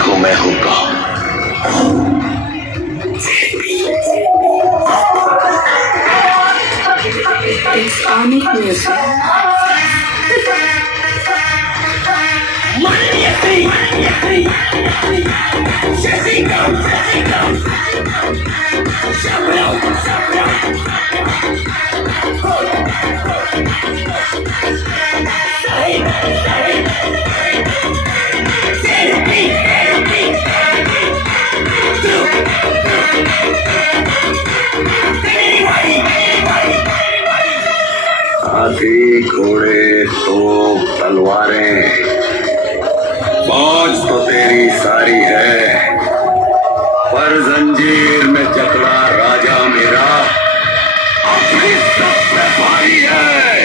को मैं हूँ कौन। Islamic music. हाथी घोड़े तोप तलवारें फौज तो तेरी सारी है, पर जंजीर में जकड़ा राजा मेरा अपनी सब पे भारी है।